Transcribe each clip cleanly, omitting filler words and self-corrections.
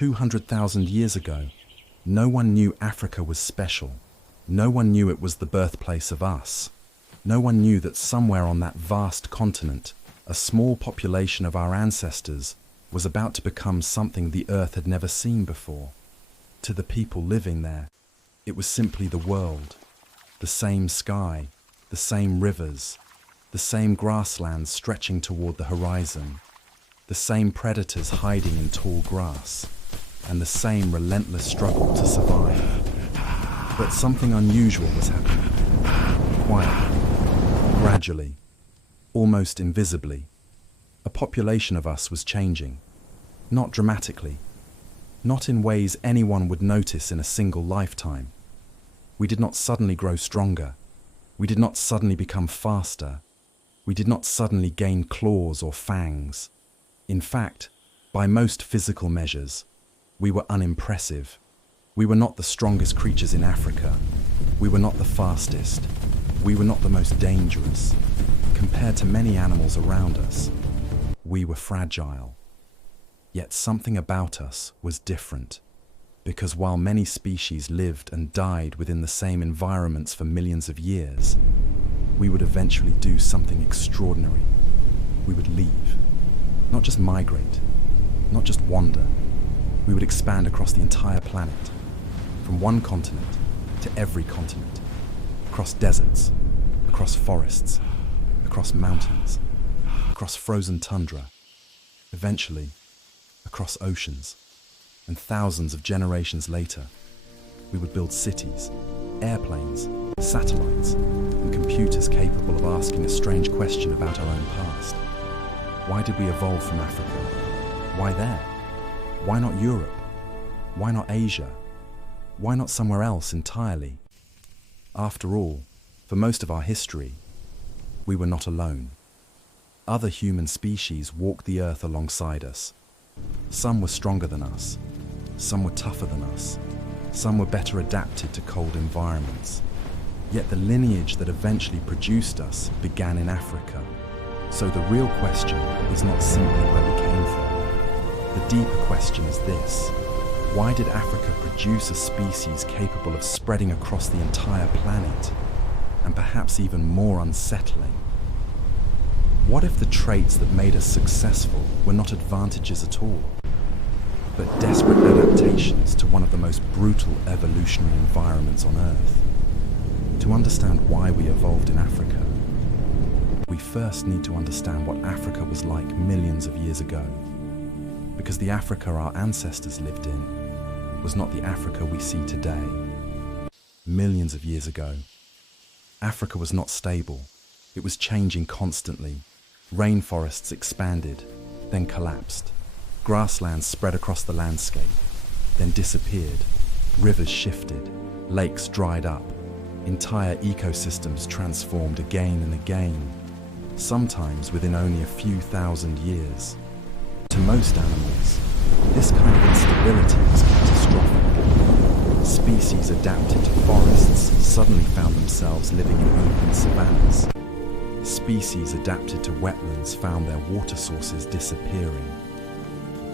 200,000 years ago, no one knew Africa was special. No one knew it was the birthplace of us. No one knew that somewhere on that vast continent, a small population of our ancestors was about to become something the Earth had never seen before. To the people living there, it was simply the world. The same sky, the same rivers, the same grasslands stretching toward the horizon, the same predators hiding in tall grass, and the same relentless struggle to survive. But something unusual was happening. Quietly, gradually, almost invisibly, a population of us was changing. Not dramatically, not in ways anyone would notice in a single lifetime. We did not suddenly grow stronger. We did not suddenly become faster. We did not suddenly gain claws or fangs. In fact, by most physical measures, we were unimpressive. We were not the strongest creatures in Africa. We were not the fastest. We were not the most dangerous. Compared to many animals around us, we were fragile. Yet something about us was different, because while many species lived and died within the same environments for millions of years, we would eventually do something extraordinary. We would leave. Not just migrate, not just wander. We would expand across the entire planet, from one continent to every continent, across deserts, across forests, across mountains, across frozen tundra, eventually across oceans. And thousands of generations later, we would build cities, airplanes, satellites, and computers capable of asking a strange question about our own past. Why did we evolve from Africa? Why there? Why not Europe? Why not Asia? Why not somewhere else entirely? After all, for most of our history, we were not alone. Other human species walked the earth alongside us. Some were stronger than us. Some were tougher than us. Some were better adapted to cold environments. Yet the lineage that eventually produced us began in Africa. So the real question is not simply where we came from. The deeper question is this: why did Africa produce a species capable of spreading across the entire planet? And perhaps even more unsettling, what if the traits that made us successful were not advantages at all, but desperate adaptations to one of the most brutal evolutionary environments on Earth? To understand why we evolved in Africa, we first need to understand what Africa was like millions of years ago. Because the Africa our ancestors lived in was not the Africa we see today. Millions of years ago, Africa was not stable. It was changing constantly. Rainforests expanded, then collapsed. Grasslands spread across the landscape, then disappeared. Rivers shifted, lakes dried up. Entire ecosystems transformed again and again, sometimes within only a few thousand years. To most animals, this kind of instability was catastrophic. Species adapted to forests suddenly found themselves living in open savannas. Species adapted to wetlands found their water sources disappearing.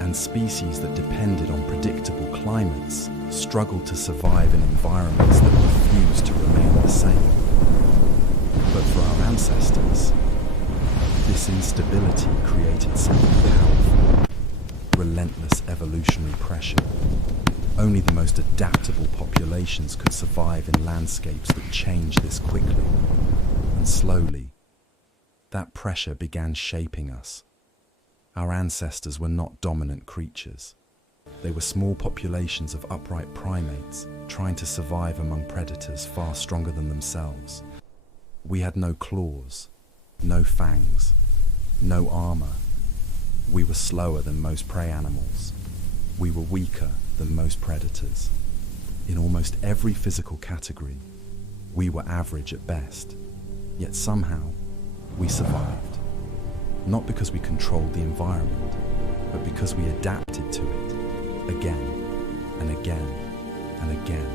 And species that depended on predictable climates struggled to survive in environments that refused to remain the same. But for our ancestors, this instability created something powerful: relentless evolutionary pressure. Only the most adaptable populations could survive in landscapes that changed this quickly. And slowly, that pressure began shaping us. Our ancestors were not dominant creatures. They were small populations of upright primates trying to survive among predators far stronger than themselves. We had no claws, no fangs, no armor. We were slower than most prey animals. We were weaker than most predators. In almost every physical category, we were average at best. Yet somehow, we survived. Not because we controlled the environment, but because we adapted to it again and again and again.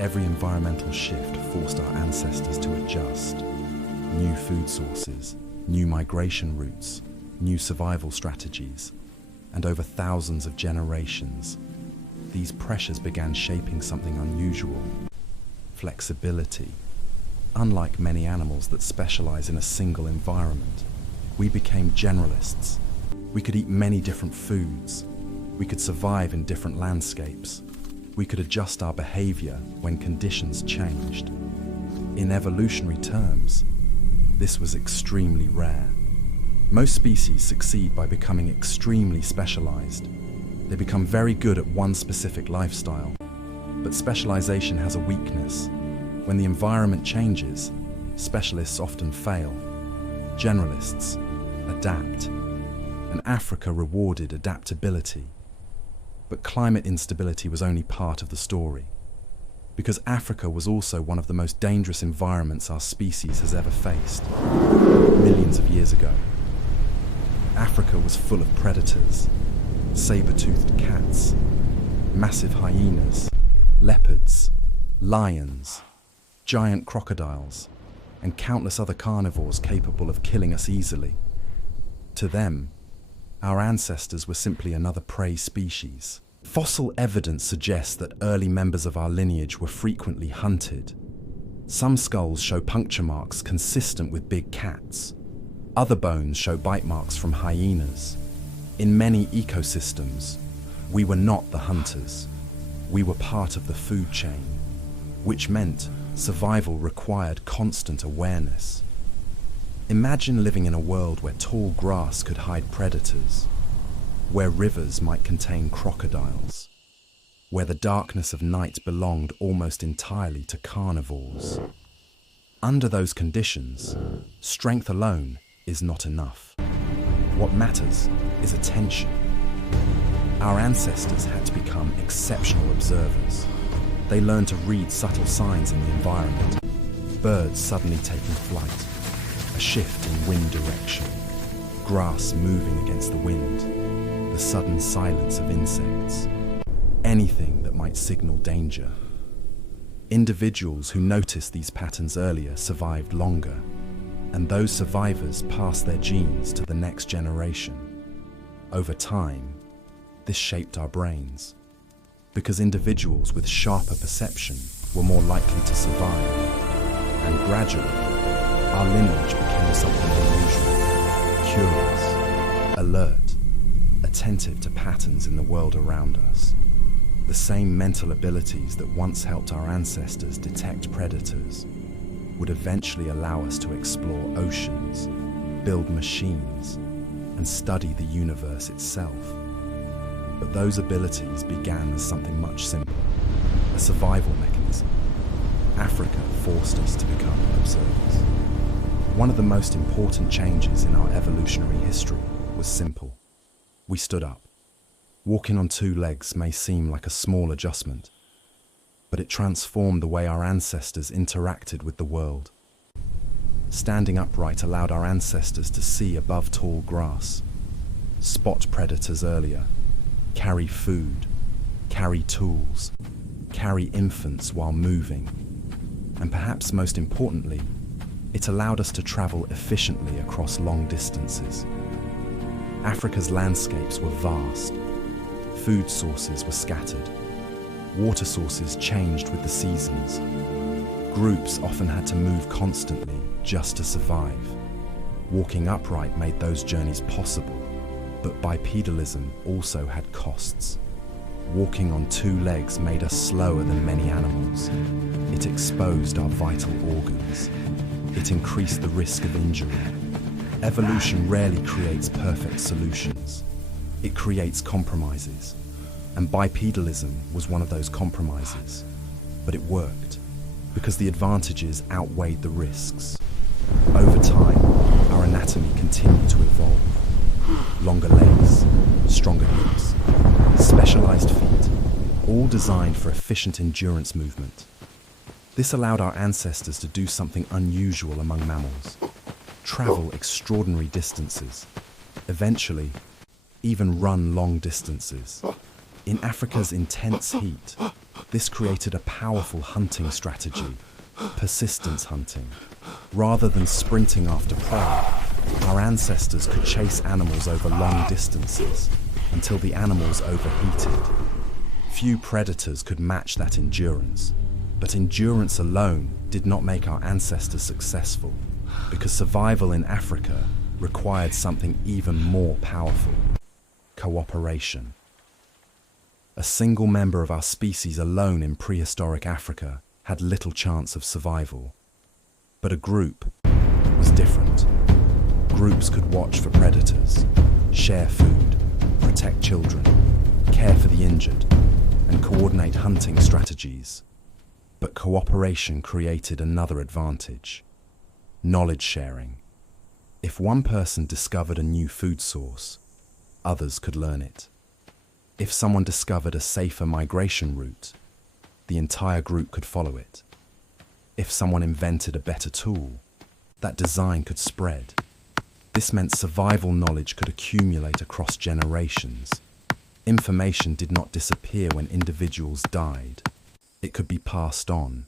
Every environmental shift forced our ancestors to adjust. New food sources, new migration routes, new survival strategies. And over thousands of generations, these pressures began shaping something unusual: flexibility. Unlike many animals that specialize in a single environment, we became generalists. We could eat many different foods. We could survive in different landscapes. We could adjust our behavior when conditions changed. In evolutionary terms, this was extremely rare. Most species succeed by becoming extremely specialized. They become very good at one specific lifestyle. But specialization has a weakness. When the environment changes, specialists often fail. Generalists adapt. And Africa rewarded adaptability. But climate instability was only part of the story. Because Africa was also one of the most dangerous environments our species has ever faced. Millions of years ago, Africa was full of predators: saber-toothed cats, massive hyenas, leopards, lions, giant crocodiles, and countless other carnivores capable of killing us easily. To them, our ancestors were simply another prey species. Fossil evidence suggests that early members of our lineage were frequently hunted. Some skulls show puncture marks consistent with big cats. Other bones show bite marks from hyenas. In many ecosystems, we were not the hunters. We were part of the food chain, which meant survival required constant awareness. Imagine living in a world where tall grass could hide predators, where rivers might contain crocodiles, where the darkness of night belonged almost entirely to carnivores. Under those conditions, strength alone is not enough. What matters is attention. Our ancestors had to become exceptional observers. They learned to read subtle signs in the environment: birds suddenly taking flight, a shift in wind direction, grass moving against the wind, the sudden silence of insects, anything that might signal danger. Individuals who noticed these patterns earlier survived longer, and those survivors passed their genes to the next generation. Over time, this shaped our brains, because individuals with sharper perception were more likely to survive, and gradually, our lineage became something unusual: curious, alert, attentive to patterns in the world around us. The same mental abilities that once helped our ancestors detect predators would eventually allow us to explore oceans, build machines, and study the universe itself. But those abilities began as something much simpler: a survival mechanism. Africa forced us to become observers. One of the most important changes in our evolutionary history was simple. We stood up. Walking on two legs may seem like a small adjustment, but it transformed the way our ancestors interacted with the world. Standing upright allowed our ancestors to see above tall grass, spot predators earlier, carry food, carry tools, carry infants while moving, and perhaps most importantly, it allowed us to travel efficiently across long distances. Africa's landscapes were vast. Food sources were scattered. Water sources changed with the seasons. Groups often had to move constantly just to survive. Walking upright made those journeys possible, but bipedalism also had costs. Walking on two legs made us slower than many animals. It exposed our vital organs. It increased the risk of injury. Evolution rarely creates perfect solutions. It creates compromises, and bipedalism was one of those compromises. But it worked, because the advantages outweighed the risks. Over time, our anatomy continued to evolve. Longer legs, stronger hips, specialized feet, all designed for efficient endurance movement. This allowed our ancestors to do something unusual among mammals: travel extraordinary distances, eventually even run long distances. In Africa's intense heat, this created a powerful hunting strategy: persistence hunting. Rather than sprinting after prey, our ancestors could chase animals over long distances. until the animals overheated. Few predators could match that endurance, but endurance alone did not make our ancestors successful, because survival in Africa required something even more powerful: cooperation. A single member of our species alone in prehistoric Africa had little chance of survival. But a group was different. Groups could watch for predators, share food, protect children, care for the injured, and coordinate hunting strategies. But cooperation created another advantage: knowledge sharing. If one person discovered a new food source, others could learn it. If someone discovered a safer migration route, the entire group could follow it. If someone invented a better tool, that design could spread. This meant survival knowledge could accumulate across generations. Information did not disappear when individuals died. It could be passed on.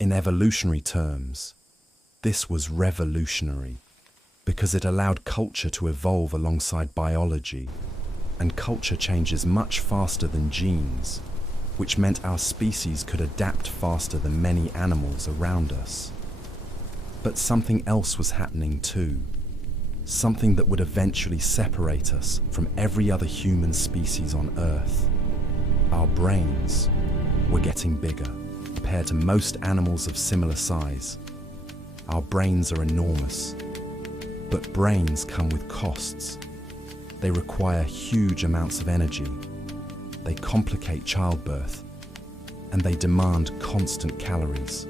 In evolutionary terms, this was revolutionary, because it allowed culture to evolve alongside biology, and culture changes much faster than genes, which meant our species could adapt faster than many animals around us. But something else was happening too. Something that would eventually separate us from every other human species on Earth. Our brains were getting bigger compared to most animals of similar size. Our brains are enormous, but brains come with costs. They require huge amounts of energy. They complicate childbirth, and they demand constant calories.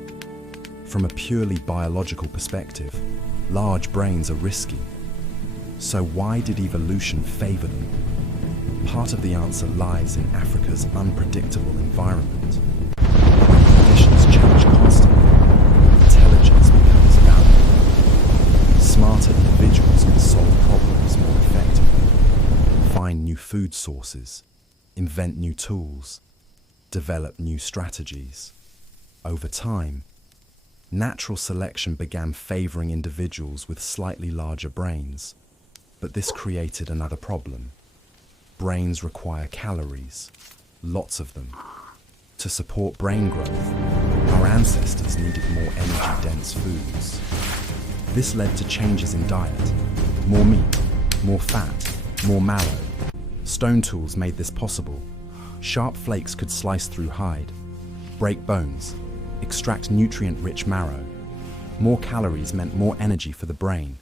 From a purely biological perspective, large brains are risky. So why did evolution favor them? Part of the answer lies in Africa's unpredictable environment. When conditions change constantly, intelligence becomes valuable. Smarter individuals can solve problems more effectively, find new food sources, invent new tools, develop new strategies. Over time, natural selection began favoring individuals with slightly larger brains. But this created another problem. Brains require calories, lots of them. To support brain growth, our ancestors needed more energy-dense foods. This led to changes in diet: more meat, more fat, more marrow. Stone tools made this possible. Sharp flakes could slice through hide, break bones, extract nutrient-rich marrow. More calories meant more energy for the brain,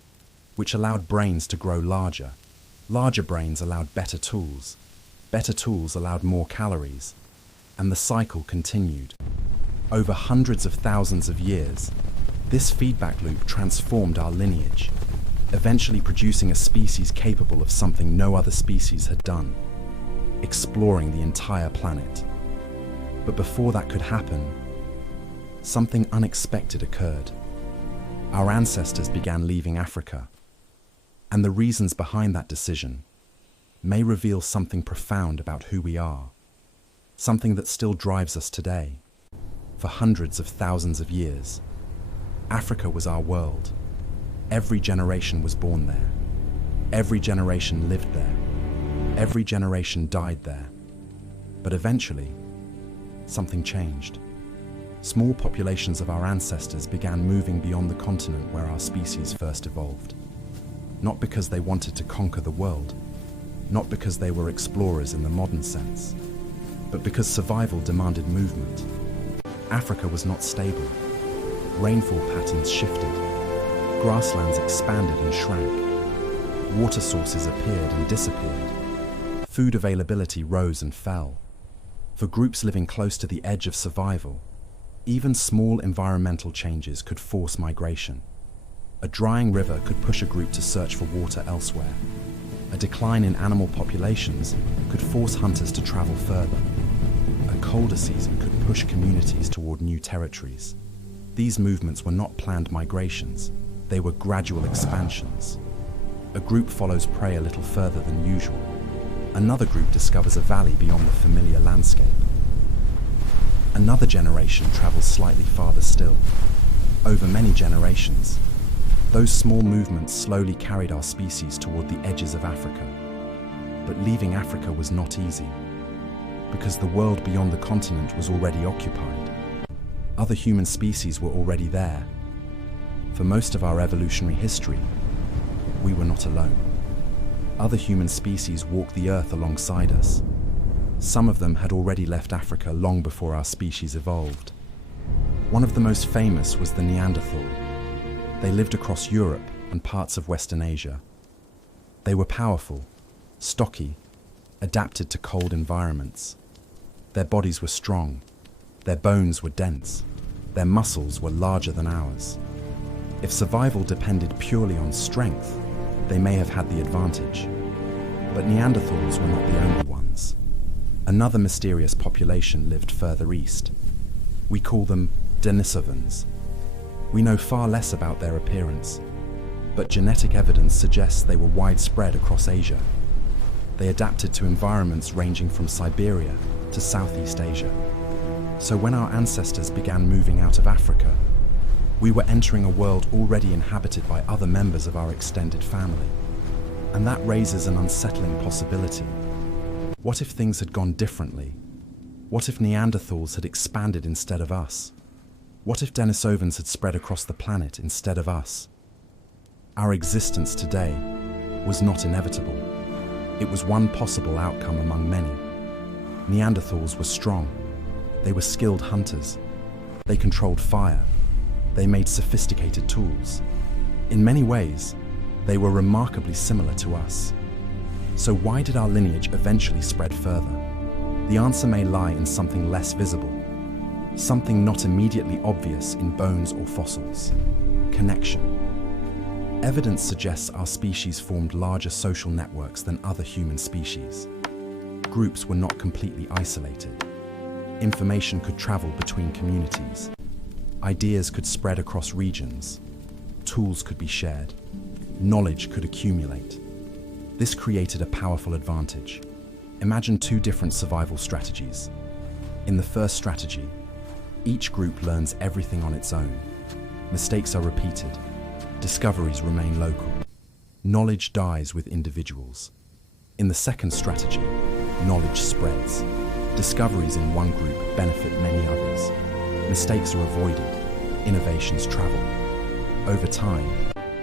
which allowed brains to grow larger. Larger brains allowed better tools. Better tools allowed more calories. And the cycle continued. Over hundreds of thousands of years, this feedback loop transformed our lineage, eventually producing a species capable of something no other species had done: exploring the entire planet. But before that could happen, something unexpected occurred. Our ancestors began leaving Africa. And the reasons behind that decision may reveal something profound about who we are, something that still drives us today. For hundreds of thousands of years, Africa was our world. Every generation was born there. Every generation lived there. Every generation died there. But eventually, something changed. Small populations of our ancestors began moving beyond the continent where our species first evolved. Not because they wanted to conquer the world, not because they were explorers in the modern sense, but because survival demanded movement. Africa was not stable. Rainfall patterns shifted. Grasslands expanded and shrank. Water sources appeared and disappeared. Food availability rose and fell. For groups living close to the edge of survival, even small environmental changes could force migration. A drying river could push a group to search for water elsewhere. A decline in animal populations could force hunters to travel further. A colder season could push communities toward new territories. These movements were not planned migrations, they were gradual expansions. A group follows prey a little further than usual. Another group discovers a valley beyond the familiar landscape. Another generation travels slightly farther still. Over many generations, those small movements slowly carried our species toward the edges of Africa. But leaving Africa was not easy, because the world beyond the continent was already occupied. Other human species were already there. For most of our evolutionary history, we were not alone. Other human species walked the earth alongside us. Some of them had already left Africa long before our species evolved. One of the most famous was the Neanderthal. They lived across Europe and parts of Western Asia. They were powerful, stocky, adapted to cold environments. Their bodies were strong, their bones were dense, their muscles were larger than ours. If survival depended purely on strength, they may have had the advantage. But Neanderthals were not the only ones. Another mysterious population lived further east. We call them Denisovans. We know far less about their appearance, but genetic evidence suggests they were widespread across Asia. They adapted to environments ranging from Siberia to Southeast Asia. So when our ancestors began moving out of Africa, we were entering a world already inhabited by other members of our extended family. And that raises an unsettling possibility. What if things had gone differently? What if Neanderthals had expanded instead of us? What if Denisovans had spread across the planet instead of us? Our existence today was not inevitable. It was one possible outcome among many. Neanderthals were strong. They were skilled hunters. They controlled fire. They made sophisticated tools. In many ways, they were remarkably similar to us. So why did our lineage eventually spread further? The answer may lie in something less visible, something not immediately obvious in bones or fossils: connection. Evidence suggests our species formed larger social networks than other human species. Groups were not completely isolated. Information could travel between communities. Ideas could spread across regions. Tools could be shared. Knowledge could accumulate. This created a powerful advantage. Imagine two different survival strategies. In the first strategy, each group learns everything on its own. Mistakes are repeated. Discoveries remain local. Knowledge dies with individuals. In the second strategy, knowledge spreads. Discoveries in one group benefit many others. Mistakes are avoided. Innovations travel. Over time,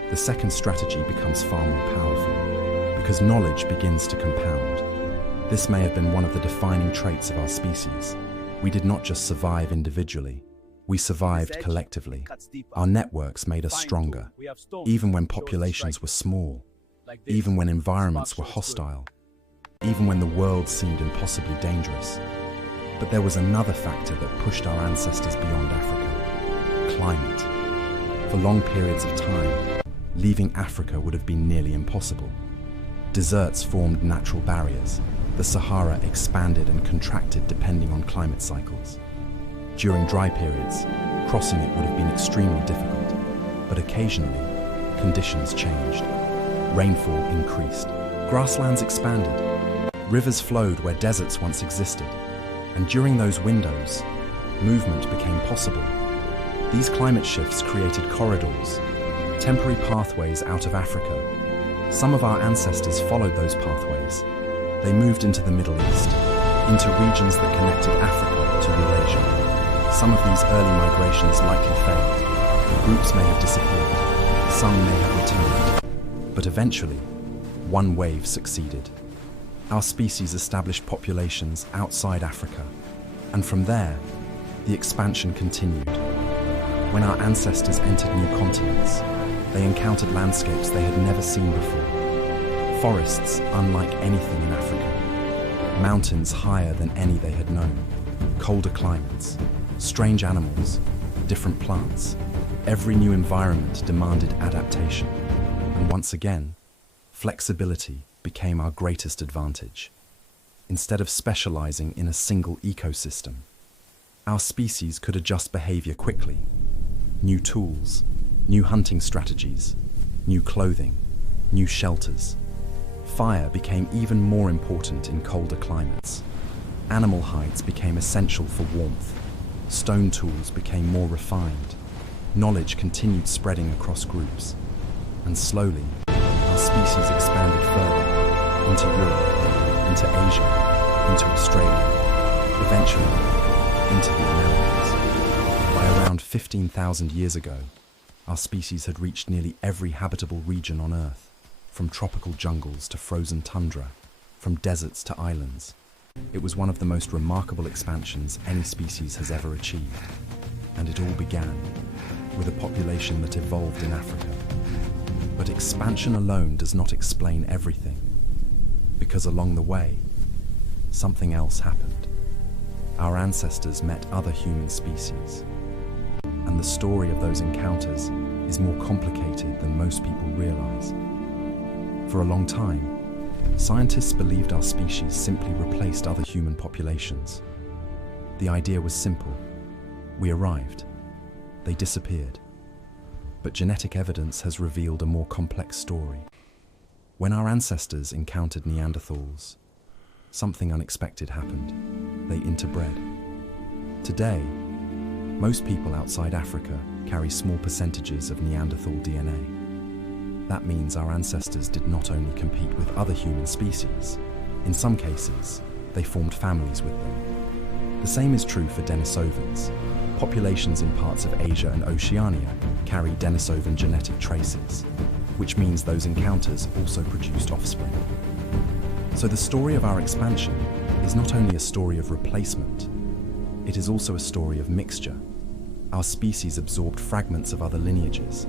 the second strategy becomes far more powerful because knowledge begins to compound. This may have been one of the defining traits of our species. We did not just survive individually, we survived collectively. Our networks made us stronger, even when populations were small, even when environments were hostile, even when the world seemed impossibly dangerous. But there was another factor that pushed our ancestors beyond Africa: climate. For long periods of time, leaving Africa would have been nearly impossible. Deserts formed natural barriers. The Sahara expanded and contracted depending on climate cycles. During dry periods, crossing it would have been extremely difficult, but occasionally, conditions changed. Rainfall increased. Grasslands expanded. Rivers flowed where deserts once existed. And during those windows, movement became possible. These climate shifts created corridors, temporary pathways out of Africa. Some of our ancestors followed those pathways. They moved into the Middle East, into regions that connected Africa to Eurasia. Some of these early migrations likely failed. Groups may have disappeared. Some may have returned. But eventually, one wave succeeded. Our species established populations outside Africa, and from there, the expansion continued. When our ancestors entered new continents, they encountered landscapes they had never seen before. Forests unlike anything in Africa, mountains higher than any they had known, colder climates, strange animals, different plants. Every new environment demanded adaptation, and once again, flexibility became our greatest advantage. Instead of specializing in a single ecosystem, our species could adjust behavior quickly. New tools, new hunting strategies, new clothing, new shelters. Fire became even more important in colder climates. Animal hides became essential for warmth. Stone tools became more refined. Knowledge continued spreading across groups. And slowly, our species expanded further into Europe. into Asia, into Australia, eventually into the Americas. By around 15,000 years ago, our species had reached nearly every habitable region on Earth, from tropical jungles to frozen tundra, from deserts to islands. It was one of the most remarkable expansions any species has ever achieved. And it all began with a population that evolved in Africa. But expansion alone does not explain everything, because along the way, something else happened. Our ancestors met other human species, and the story of those encounters is more complicated than most people realize. For a long time, scientists believed our species simply replaced other human populations. The idea was simple. We arrived. They disappeared. But genetic evidence has revealed a more complex story. When our ancestors encountered Neanderthals, something unexpected happened. They interbred. Today, most people outside Africa carry small percentages of Neanderthal DNA. That means our ancestors did not only compete with other human species. In some cases, they formed families with them. The same is true for Denisovans. Populations in parts of Asia and Oceania carry Denisovan genetic traces, which means those encounters also produced offspring. So the story of our expansion is not only a story of replacement, it is also a story of mixture. Our species absorbed fragments of other lineages,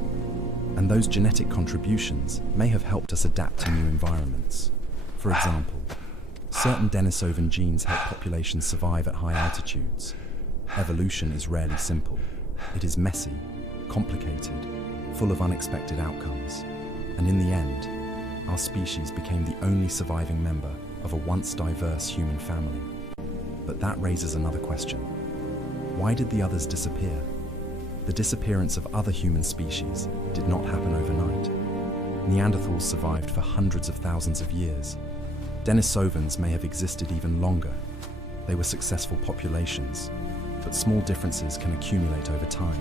and those genetic contributions may have helped us adapt to new environments. For example, certain Denisovan genes help populations survive at high altitudes. Evolution is rarely simple. It is messy, complicated, full of unexpected outcomes. And in the end, our species became the only surviving member of a once diverse human family. But that raises another question. Why did the others disappear? The disappearance of other human species did not happen overnight. Neanderthals survived for hundreds of thousands of years. Denisovans may have existed even longer. They were successful populations, but small differences can accumulate over time.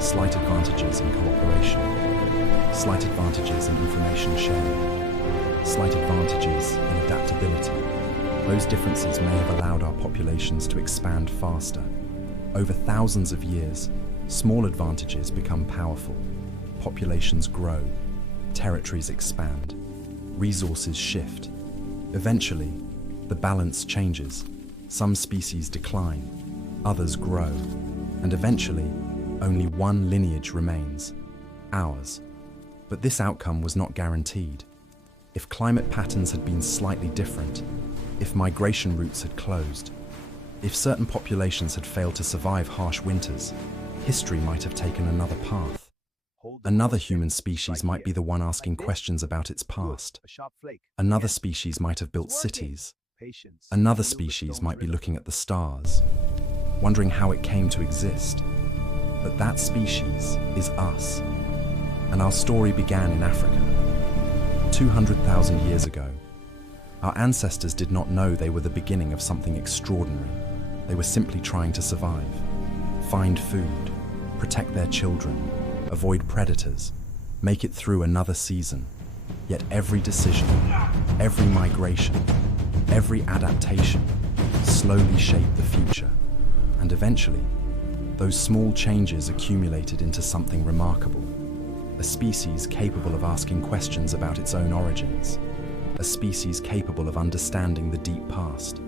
Slight advantages in cooperation, slight advantages in information sharing, slight advantages in adaptability. Those differences may have allowed our populations to expand faster. Over thousands of years, small advantages become powerful. Populations grow, territories expand, resources shift. Eventually, the balance changes. Some species decline, others grow, and eventually, only one lineage remains, ours. But this outcome was not guaranteed. If climate patterns had been slightly different, if migration routes had closed, if certain populations had failed to survive harsh winters, history might have taken another path. Another human species might be the one asking questions about its past. Another species might have built cities. Another species might be looking at the stars, wondering how it came to exist. But that species is us. And our story began in Africa, 200,000 years ago. Our ancestors did not know they were the beginning of something extraordinary. They were simply trying to survive, find food, protect their children, avoid predators, make it through another season. Yet every decision, every migration, every adaptation slowly shaped the future. And eventually, those small changes accumulated into something remarkable. A species capable of asking questions about its own origins. A species capable of understanding the deep past.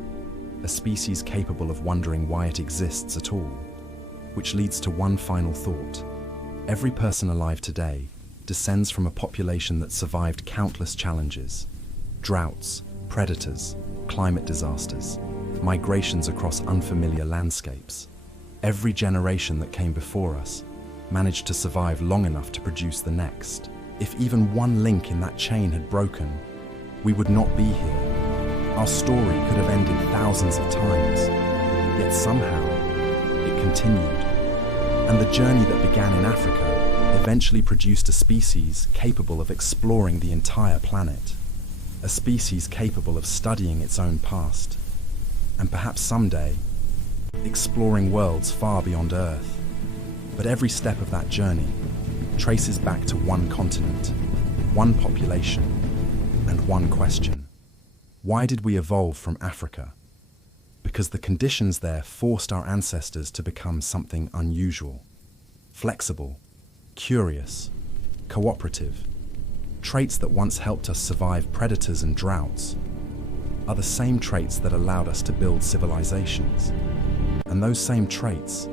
A species capable of wondering why it exists at all. Which leads to one final thought. Every person alive today descends from a population that survived countless challenges. Droughts, predators, climate disasters, migrations across unfamiliar landscapes. Every generation that came before us managed to survive long enough to produce the next. If even one link in that chain had broken, we would not be here. Our story could have ended thousands of times, yet somehow it continued. And the journey that began in Africa eventually produced a species capable of exploring the entire planet. A species capable of studying its own past, and perhaps someday, exploring worlds far beyond Earth. But every step of that journey traces back to one continent, one population, and one question. Why did we evolve from Africa? Because the conditions there forced our ancestors to become something unusual, flexible, curious, cooperative. Traits that once helped us survive predators and droughts are the same traits that allowed us to build civilizations. And those same traits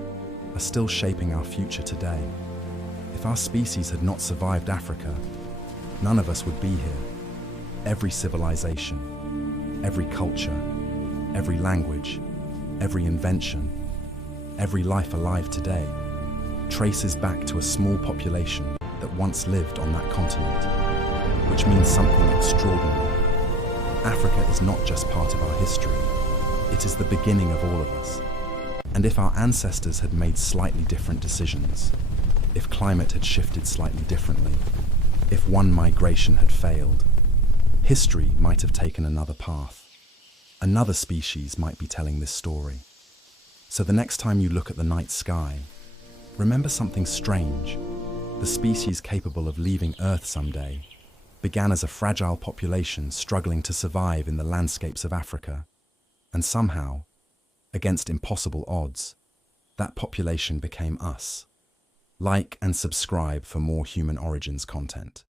are still shaping our future today. If our species had not survived Africa, none of us would be here. Every civilization, every culture, every language, every invention, every life alive today traces back to a small population that once lived on that continent, which means something extraordinary. Africa is not just part of our history, it is the beginning of all of us. And if our ancestors had made slightly different decisions, if climate had shifted slightly differently, if one migration had failed, history might have taken another path. Another species might be telling this story. So the next time you look at the night sky, remember something strange. The species capable of leaving Earth someday began as a fragile population struggling to survive in the landscapes of Africa. And somehow, against impossible odds, that population became us. Like and subscribe for more Human Origins content.